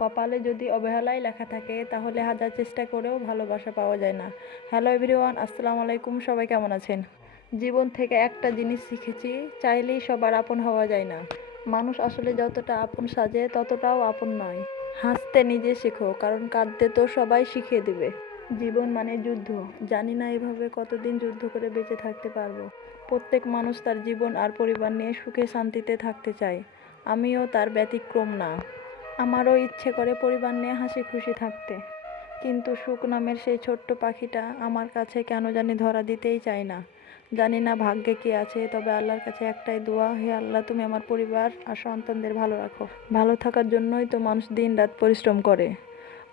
কপালে যদি অবহেলাই লেখা থাকে তাহলে হাজার চেষ্টা করেও ভালোবাসা পাওয়া যায় না। হ্যালো এভরিওয়ান, আসসালামু আলাইকুম। সবাই কেমন আছেন? জীবন থেকে একটা জিনিস শিখেছি, চাইলেই সবার আপন হওয়া যায় না। মানুষ আসলে যতটা আপন সাজে ততটাও আপন নয়। হাসতে নিজে শেখো, কারণ কাঁদতে তো সবাই শিখিয়ে দেবে। জীবন মানে যুদ্ধ। জানি না এভাবে কতদিন যুদ্ধ করে বেঁচে থাকতে পারবো। প্রত্যেক মানুষ তার জীবন আর পরিবার নিয়ে সুখে শান্তিতে থাকতে চায়। আমিও তার ব্যতিক্রম না। আমারও ইচ্ছে করে পরিবার নিয়ে হাসি খুশি থাকতে, কিন্তু সুখ নামের সেই ছোট্ট পাখিটা আমার কাছে কেন জানি ধরা দিতেই চায় না। জানি না ভাগ্যে কি আছে, তবে আল্লাহর কাছে একটাই দোয়া, হে আল্লাহ, তুমি আমার পরিবার আর সন্তানদের ভালো রাখো। ভালো থাকার জন্যই তো মানুষ দিন রাত পরিশ্রম করে।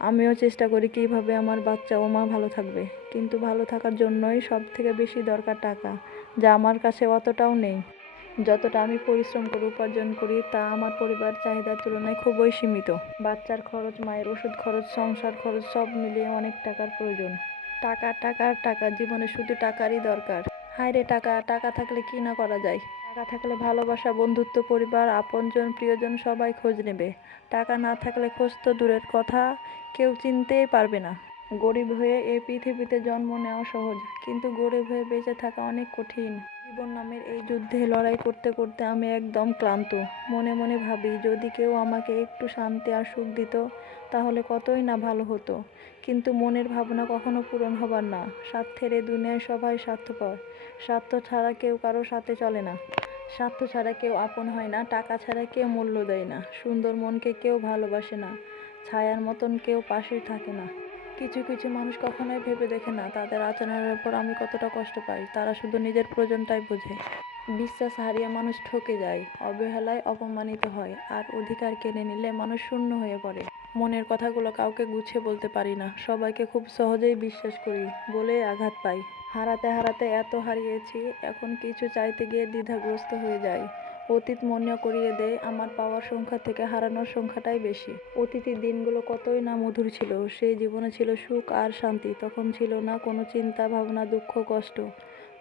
আমিও চেষ্টা করি কীভাবে আমার বাচ্চা ও মা ভালো থাকবে, কিন্তু ভালো থাকার জন্যই সব থেকে বেশি দরকার টাকা, যা আমার কাছে অতটাও নেই। যতটা আমি পরিশ্রম করে উপার্জন করি তা আমার পরিবার চাহিদার তুলনায় খুবই সীমিত। বাচ্চার খরচ, মায়ের ওষুধ খরচ, সংসার খরচ সব মিলিয়ে অনেক টাকার প্রয়োজন। টাকা টাকা টাকা, জীবনে শুধু টাকারই দরকার। হায় রে টাকা, টাকা থাকলে কি না করা যায়। টাকা থাকলে ভালোবাসা, বন্ধুত্ব, পরিবার, আপনজন, প্রিয়জন সবাই খোঁজ নেবে। টাকা না থাকলে খোঁজ তো দূরের কথা, কেউ চিনতেই পারবে না। গরিব হয়ে এই পৃথিবীতে জন্ম নেওয়া সহজ, কিন্তু গরিব হয়ে বেঁচে থাকা অনেক কঠিন। জীবন নামের এই যুদ্ধে লড়াই করতে করতে আমি একদম ক্লান্ত। মনে মনে ভাবি, যদি কেউ আমাকে একটু শান্তি আর সুখ দিত তাহলে কতই না ভালো হতো। কিন্তু মনের ভাবনা কখনো পূরণ হবার না। স্বার্থের এই দুনিয়ায় সবাই স্বার্থপর। স্বার্থ ছাড়া কেউ কারো সাথে চলে না। স্বার্থ ছাড়া কেউ আপন হয় না, টাকা ছাড়া কেউ মূল্য দেয় না, সুন্দর মনকে কেউ ভালোবাসে না, ছায়ার মতন কেউ পাশে থাকে না। কিছু কিছু মানুষ কখনোই ভেবে দেখে না তাদের আচরণের ওপর আমি কতটা কষ্ট পাই। তারা শুধু নিজের প্রয়োজনটাই বোঝে। বিশ্বাস হারিয়ে মানুষ ঠকে যায়, অবহেলায় অপমানিত হয়, আর অধিকার কেড়ে নিলে মানুষ শূন্য হয়ে পড়ে। মনের কথাগুলো কাউকে গুছিয়ে বলতে পারি না। সবাইকে খুব সহজেই বিশ্বাস করি বলেই আঘাত পাই। হারাতে হারাতে এত হারিয়েছি, এখন কিছু চাইতে গিয়ে দ্বিধাগ্রস্ত হয়ে যাই। অতীত মনে করিয়ে দেয় আমার পাওয়ার সংখ্যা থেকে হারানোর সংখ্যাটাই বেশি। অতীতের দিনগুলো কতই না মধুর ছিল। সেই জীবনে ছিল সুখ আর শান্তি। তখন ছিল না কোনো চিন্তা ভাবনা, দুঃখ কষ্ট।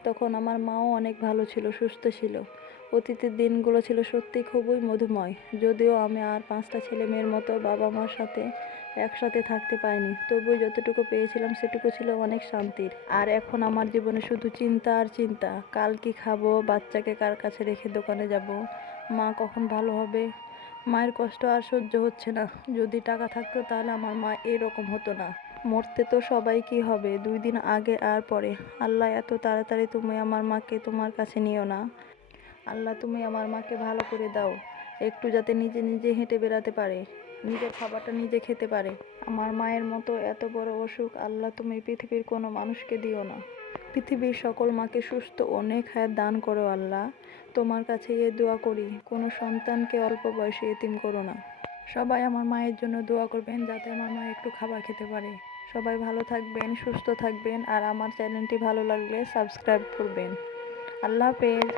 তখন আমার মাও অনেক ভালো ছিল, সুস্থ ছিল। অতীতের দিনগুলো ছিল সত্যি খুবই মধুময়। যদিও আমি আর 5টা ছেলে মেয়ের মতো বাবা মার সাথে একসাথে থাকতে পাইনি, তবুও যতটুকু পেয়েছিলাম সেটুকু ছিল অনেক শান্তির। আর এখন আমার জীবনে শুধু চিন্তা আর চিন্তা। কাল কি খাবো, বাচ্চাকে কার কাছে রেখে দোকানে যাব, মা কখন ভালো হবে। মায়ের কষ্ট আর সহ্য হচ্ছে না। যদি টাকা থাকতো তাহলে আমার মা এরকম হতো না। মরতে তো সবাই, কি হবে 2 দিন আগে আর পরে। আল্লাহ, এত তাড়াতাড়ি তুমি আমার মাকে তোমার কাছে নিও না। আল্লাহ, তুমি আমার মাকে ভালো করে দাও, একটু যাতে নিজে নিজে হেঁটে বেড়াতে পারে, নিজের খাবারটা নিজে খেতে পারে। আমার মায়ের মতো এত বড় অসুখ আল্লাহ তুমি পৃথিবীর কোনো মানুষকে দিও না। পৃথিবীর সকল মাকে সুস্থ অনেক হায়াত দান করো আল্লাহ। তোমার কাছে এ দোয়া করি, কোনো সন্তানকে অল্প বয়সে এতিম করো না। সবাই আমার মায়ের জন্য দোয়া করবেন, যাতে আমার মা একটু খাবার খেতে পারে। সবাই ভালো থাকবেন, সুস্থ থাকবেন, আর আমার চ্যানেলটি ভালো লাগলে সাবস্ক্রাইব করবেন। আল্লাহ হাফেজ।